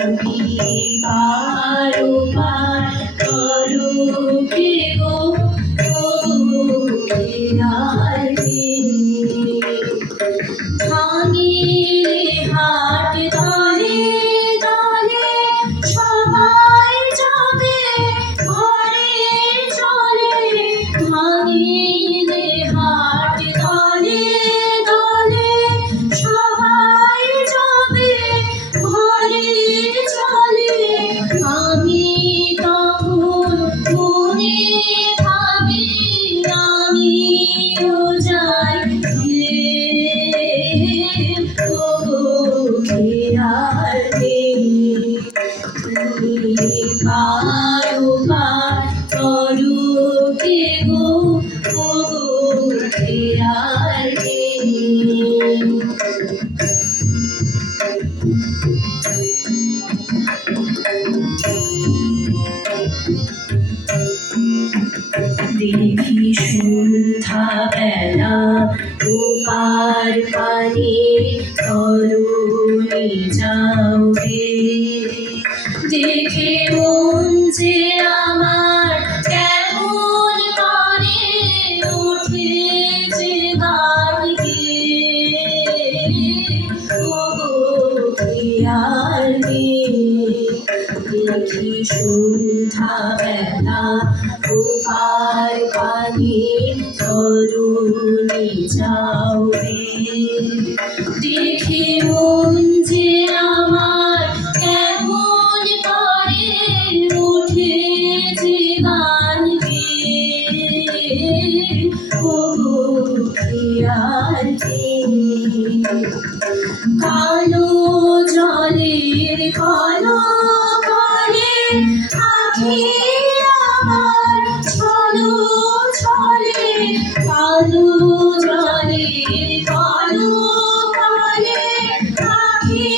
তুমি পারো পার করো কে গো ভাঙিলে হাট দলে দলে সবাই যাবে ঘরে চলে ভাঙিলে হাট দলে দলে সবাই যাবে ঘরে চলে আমি তখন মনে ভাবি আমিও যাই তুমি পারো পার করো কে গো দেখি সন্ধ্যা বেলা ওপার পানে তরুণী যাবে দেখে মন যে আমার কেমন করে ওঠে যে গান দেখি সন্ধ্যা বেলা ওপার পানে তরুণী যাবে দেখে মন যে আমার কেমন করে ওঠে যে গান কালো জলের কালো করে আখি আমার ছলো ছলে কালো জলের কালো করে আখি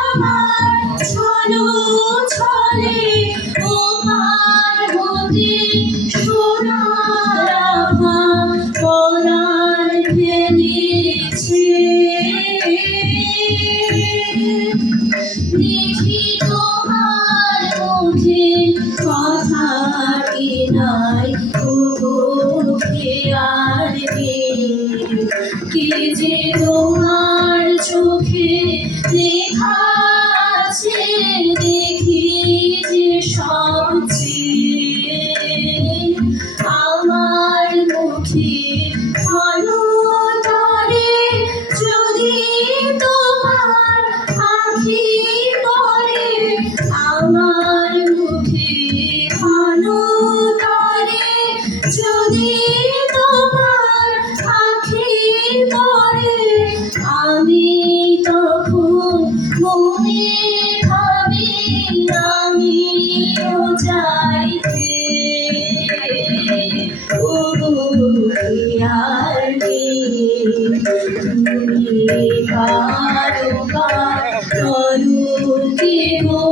আমার ছলো ছলে ওপার হতে সোনার আভা পরাণ ফেলেছে দেখি তোমার মুখে কথা কি নাই আর কে যে তোমার চোখে লেখা আছে দেখি যে সবচেয়ে আমার মুখে ভালো তরে যদি তোমার আখি পড়ে আমার মুখে ভালো তরে যদি তোমার আখি পড়ে আমি তখন মনে ভাবি আমিও যাইতে তুমি পারো পার করো কে গো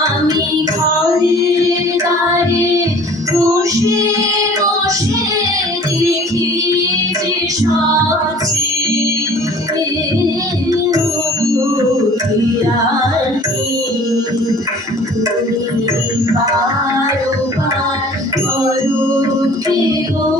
আমি ঘরের দ্বারে বসে বসে দেখি যে তুমি পারো পার করো কে গো